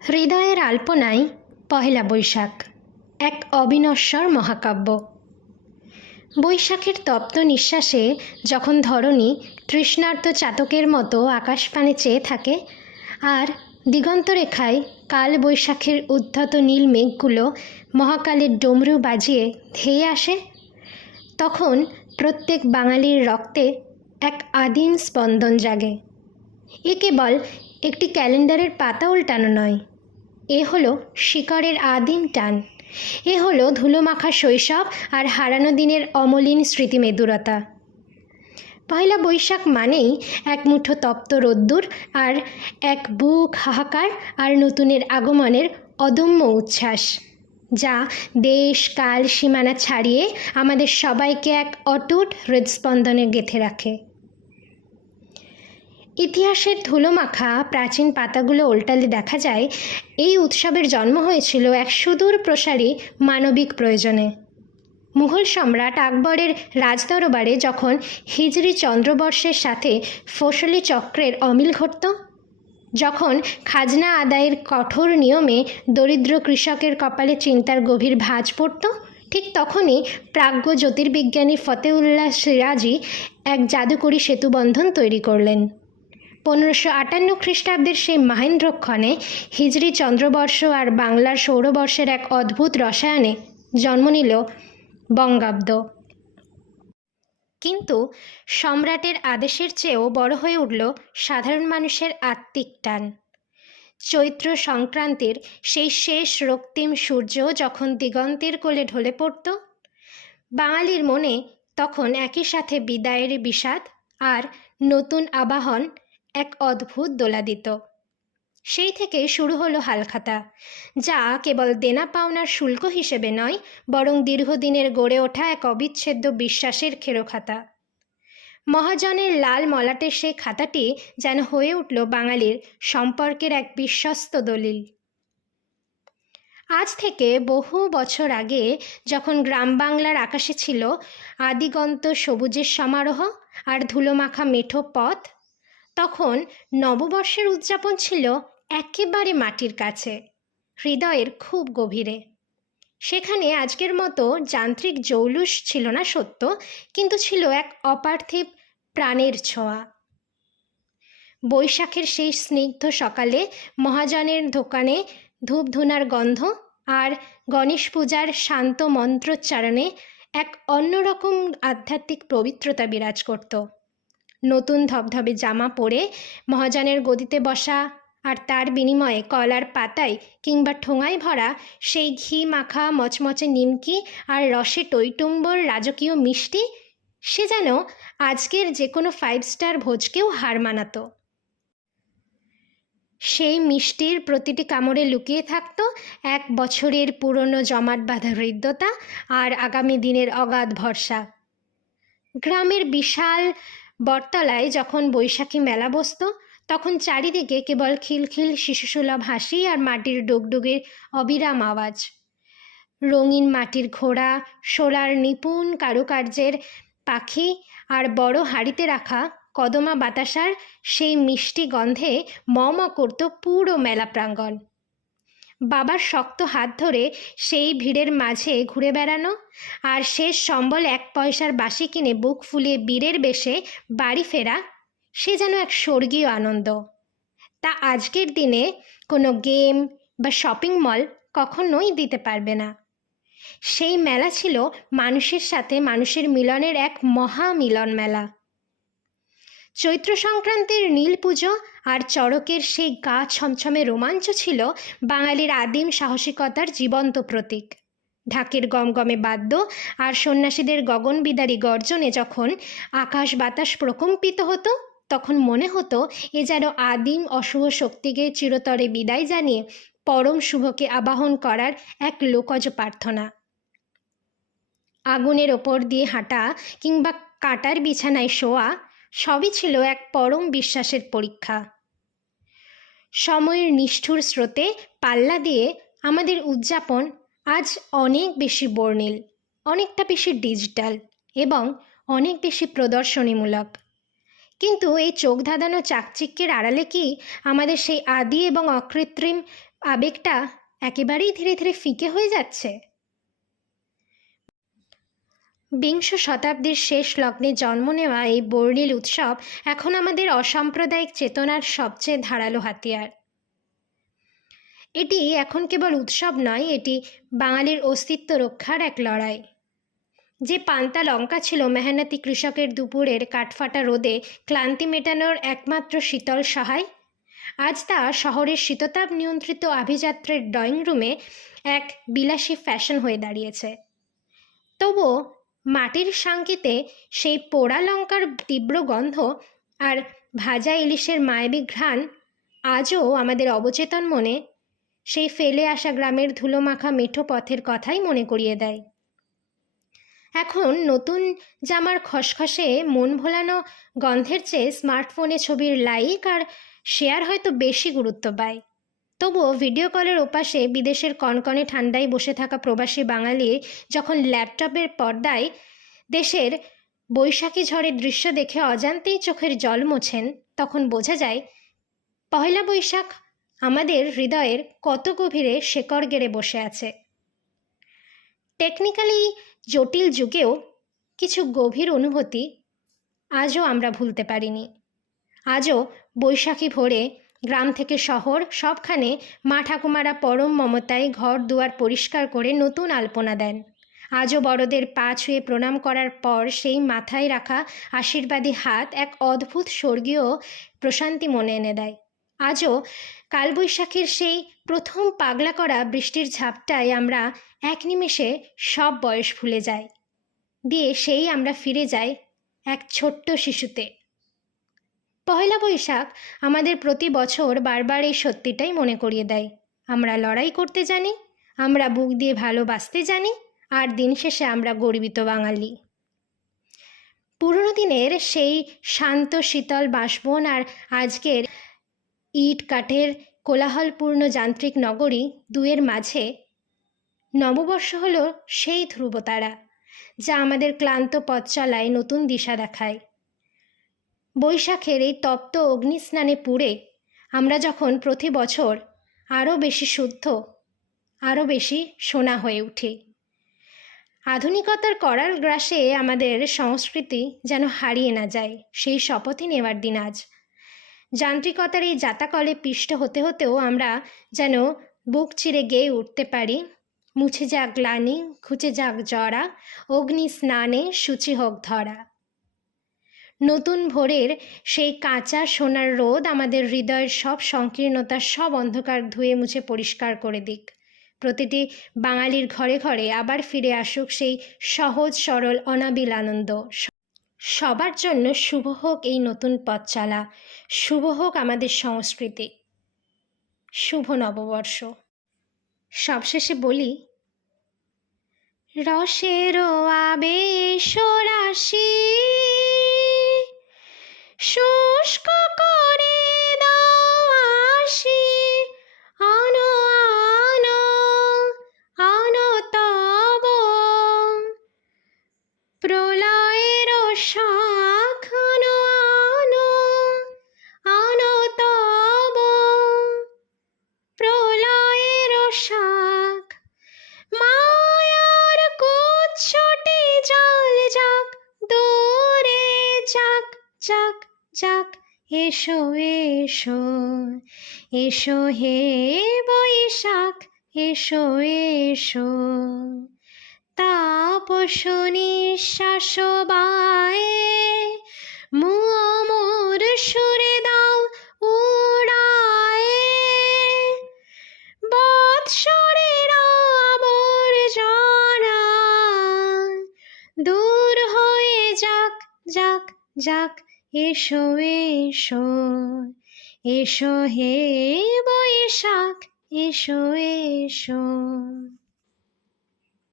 হৃদয়ের আলপনায় পহেলা বৈশাখ এক অবিনশ্বর মহাকাব্য। বৈশাখের তপ্ত নিঃশ্বাসে যখন ধরণী তৃষ্ণার্ত চাতকের মতো আকাশপানে চেয়ে থাকে আর দিগন্তরেখায় কাল বৈশাখের উদ্ধত নীল মেঘগুলো মহাকালের ডমরু বাজিয়ে ধেয়ে আসে, তখন প্রত্যেক বাঙালির রক্তে এক আদিম স্পন্দন জাগে। এ কেবল একটি ক্যালেন্ডারের পাতা উল্টানো নয়, এ হলো শিকড়ের আদিম টান, এ হলো ধুলোমাখা শৈশব আর হারানো দিনের অমলিন স্মৃতিমেদুরতা। পয়লা বৈশাখ মানেই এক মুঠো তপ্ত রোদ্দুর আর এক বুক হাহাকার আর নতুনের আগমনের অদম্য উচ্ছ্বাস, যা দেশ কাল সীমানা ছাড়িয়ে আমাদের সবাইকে এক অটুট হৃদস্পন্দনে গেঁথে রাখে। ইতিহাসের ধুলোমাখা প্রাচীন পাতাগুলো উল্টালে দেখা যায় এই উৎসবের জন্ম হয়েছিল এক সুদূর প্রসারী মানবিক প্রয়োজনে। মুঘল সম্রাট আকবরের রাজদরবারে যখন হিজরি চন্দ্রবর্ষের সাথে ফসলি চক্রের অমিল ঘটত, যখন খাজনা আদায়ের কঠোর নিয়মে দরিদ্র কৃষকের কপালে চিন্তার গভীর ভাঁজ পড়ত, ঠিক তখনই প্রাজ্ঞ জ্যোতির্বিজ্ঞানী ফতেউল্লাহ সিরাজি এক জাদুকরী সেতুবন্ধন তৈরি করলেন। 1558 খ্রিস্টাব্দের সেই মাহেন্দ্রক্ষণে হিজরি চন্দ্রবর্ষ আর বাংলার সৌরবর্ষের এক অদ্ভুত রসায়নে জন্ম নিল বঙ্গাব্দ। কিন্তু সম্রাটের আদেশের চেয়েও বড় হয়ে উঠল সাধারণ মানুষের আত্মিক টান। চৈত্র সংক্রান্তির সেই শেষ রক্তিম সূর্য যখন দিগন্তের কোলে ঢলে পড়ত, বাঙালির মনে তখন একই সাথে বিদায়ের বিষাদ আর নতুন আবাহন এক অদ্ভুত দোলা দিত। সেই থেকেই শুরু হলো হালখাতা, যা কেবল দেনা পাওনার শুল্ক হিসেবে নয়, বরং দীর্ঘদিনের গড়ে ওঠা এক অবিচ্ছেদ্য বিশ্বাসের খেরোখাতা। মহাজনের লাল মলাটের সেই খাতাটি যেন হয়ে উঠল বাঙালির সম্পর্কের এক বিশ্বস্ত দলিল। আজ থেকে বহু বছর আগে যখন গ্রাম বাংলার আকাশে ছিল আদিগন্ত সবুজের সমারোহ আর ধুলোমাখা মেঠো পথ, তখন নববর্ষের উদযাপন ছিল একেবারে মাটির কাছে, হৃদয়ের খুব গভীরে। সেখানে আজকের মতো যান্ত্রিক জৌলুস ছিল না সত্য, কিন্তু ছিল এক অপার্থিব প্রাণের ছোঁয়া। বৈশাখের সেই স্নিগ্ধ সকালে মহাজনের দোকানে ধূপধুনার গন্ধ আর গণেশ পূজার শান্ত মন্ত্রোচ্চারণে এক অন্যরকম আধ্যাত্মিক পবিত্রতা বিরাজ করত। নতুন ধবধবে জামা পরে মহাজনের গদিতে বসা আর তার বিনিময়ে কলার পাতায় কিংবা ঠোঙায় ভরা সেই ঘি মাখা মচমচে নিমকি আর রসে টইটুম্বর রাজকীয় মিষ্টি, সে যেন আজকের যে কোনো 5 স্টার ভোজকেও হার মানাত। সেই মিষ্টির প্রতিটি কামড়ে লুকিয়ে থাকত 1 বছরের পুরনো জমাট বাঁধা হৃদ্যতা আর আগামী দিনের অগাধ ভরসা। গ্রামের বিশাল বটতলায় যখন বৈশাখী মেলা বসত, তখন চারিদিকে কেবল খিলখিল শিশুসুলভ হাসি আর মাটির ডুগডুগের অবিরাম আওয়াজ। রঙিন মাটির ঘোড়া, শোলার নিপুণ কারুকার্যের পাখি আর বড় হাঁড়িতে রাখা কদমা বাতাসার সেই মিষ্টি গন্ধে ম করত পুরো মেলা প্রাঙ্গণ। বাবার শক্ত হাত ধরে সেই ভিড়ের মাঝে ঘুরে বেড়ানো আর শেষ সম্বল 1 পয়সার বাঁশি কিনে বুক ফুলিয়ে বীরের বেশে বাড়ি ফেরা, সে যেন এক স্বর্গীয় আনন্দ। তা আজকের দিনে কোনো গেম বা শপিং মল কখনোই দিতে পারবে না। সেই মেলা ছিল মানুষের সাথে মানুষের মিলনের এক মহা মিলন মেলা। চৈত্র সংক্রান্তির নীল পুজো আর চড়কের সেই গা ছমছমে রোমাঞ্চ ছিল বাঙালির আদিম সাহসিকতার জীবন্ত প্রতীক। ঢাকের গমগমে বাদ্য আর সন্ন্যাসীদের গগনবিদারী গর্জনে যখন আকাশ বাতাস প্রকম্পিত হতো, তখন মনে হতো এ যেন আদিম অশুভ শক্তিকে চিরতরে বিদায় জানিয়ে পরম শুভকে আবাহন করার এক লোকজ প্রার্থনা। আগুনের ওপর দিয়ে হাঁটা কিংবা কাটার বিছানায় শোয়া সবই ছিল এক পরম বিশ্বাসের পরীক্ষা। সময়ের নিষ্ঠুর স্রোতে পাল্লা দিয়ে আমাদের উদযাপন আজ অনেক বেশি বর্ণিল, অনেকটা বেশি ডিজিটাল এবং অনেক বেশি প্রদর্শনীমূলক। কিন্তু এই চোখ ধাঁধানো চাকচিক্যের আড়ালে কি আমাদের সেই আদি এবং অকৃত্রিম আবেগটা একেবারেই ধীরে ধীরে ফিকে হয়ে যাচ্ছে? বিংশ শতাব্দীর শেষ লগ্নে জন্ম নেওয়া এই বর্ণিল উৎসব এখন আমাদের অসাম্প্রদায়িক চেতনার সবচেয়ে ধারালো হাতিয়ার। এটি এখন কেবল উৎসব নয়, এটি বাঙালির অস্তিত্ব রক্ষার এক লড়াই। যে পান্তা লঙ্কা ছিল মেহনতি কৃষকের দুপুরের কাঠফাটা রোদে ক্লান্তি মেটানোর একমাত্র শীতল সহায়, আজ তা শহরের শীততাপ নিয়ন্ত্রিত আভিজাত্যের ড্রয়িং রুমে এক বিলাসী ফ্যাশন হয়ে দাঁড়িয়েছে। তবুও মাটির সাঙ্কিতে সেই পোড়া লঙ্কার তীব্র গন্ধ আর ভাজা ইলিশের মায়াবী ঘ্রাণ আজও আমাদের অবচেতন মনে সেই ফেলে আসা গ্রামের ধুলোমাখা মেঠো পথের কথাই মনে করিয়ে দেয়। এখন নতুন জামার খসখসে মন ভোলানো গন্ধের চেয়ে স্মার্টফোনে ছবির লাইক আর শেয়ার হয়তো বেশি গুরুত্ব পায়। তবুও ভিডিও কলের ওপাশে বিদেশের কনকনে ঠান্ডায় বসে থাকা প্রবাসী বাঙালি যখন ল্যাপটপের পর্দায় দেশের বৈশাখী ঝড়ের দৃশ্য দেখে অজান্তেই চোখের জল মোছেন, তখন বোঝা যায় পহেলা বৈশাখ আমাদের হৃদয়ের কত গভীরে শেকড় গেড়ে বসে আছে। টেকনিক্যালি জটিল যুগেও কিছু গভীর অনুভূতি আজও আমরা ভুলতে পারিনি। আজও বৈশাখী ভোরে গ্রাম থেকে শহর সবখানে মা ঠাকুমারা পরম মমতায় ঘর দুয়ার পরিষ্কার করে নতুন আলপনা দেন। আজও বড়দের পা ছুঁয়ে প্রণাম করার পর সেই মাথায় রাখা আশীর্বাদী হাত এক অদ্ভুত স্বর্গীয় প্রশান্তি মনে এনে দেয়। আজও কালবৈশাখীর সেই প্রথম পাগলা করা বৃষ্টির ঝাপটায় আমরা এক নিমেষে সব বয়স ভুলে যাই, দিয়ে সেই আমরা ফিরে যাই এক ছোট্ট শিশুতে। পহেলা বৈশাখ আমাদের প্রতি বছর বারবার এই সত্যিটাই মনে করিয়ে দেয়, আমরা লড়াই করতে জানি, আমরা বুক দিয়ে ভালোবাসতে জানি, আর দিন শেষে আমরা গর্বিত বাঙালি। পুরনো দিনের সেই শান্ত শীতল বাঁশবন আর আজকের ইট কাঠের কোলাহলপূর্ণ যান্ত্রিক নগরী দুয়ের মাঝে নববর্ষ হলো সেই ধ্রুবতারা যা আমাদের ক্লান্ত পথ চলায় নতুন দিশা দেখায়। বৈশাখের এই তপ্ত অগ্নিস্নানে পুড়ে আমরা যখন প্রতি বছর আরও বেশি শুদ্ধ, আরও বেশি সোনা হয়ে উঠি। আধুনিকতার করাল গ্রাসে আমাদের সংস্কৃতি যেন হারিয়ে না যায়, সেই শপথই নেওয়ার দিন আজ। যান্ত্রিকতার এই জাতাকলে পিষ্ট হতে হতেও আমরা যেন বুক চিরে গেয়ে উঠতে পারি, মুছে যাক গ্লানি, ঘুচে যাক জরা, অগ্নি স্নানে শুচি হোক ধরা। নতুন ভোরের সেই কাঁচা সোনার রোদ আমাদের হৃদয়ের সব সংকীর্ণতা, সব অন্ধকার ধুয়ে মুছে পরিষ্কার করে দিক। প্রতিটি বাঙালির ঘরে ঘরে আবার ফিরে আসুক সেই সহজ সরল অনাবিল আনন্দ। সবার জন্য শুভ হোক এই নতুন পথ চলা, শুভ হোক আমাদের সংস্কৃতি, শুভ নববর্ষ। সবশেষে বলি, রসের আবেশ রাশি শুষ্ক করে দাও আসি, আনো আনো আনো তব প্রলয়ের শাখ, আনো আনো আনো তব প্রলয়ের শাখ। মায়ার কুচ্ছটি জল যাক দূরে যাক যাক যাক, এসো এসো এসো হে বৈশাখ, এসো এসো। তাপস নিঃশ্বাস বায়ে মুমুর সুরে দাও উড়ায়ে, বৎসরের আবর্জনা দূর হয়ে যাক যাক যাক, এসো এসো এসো হে বৈশাখ, এসো এসো।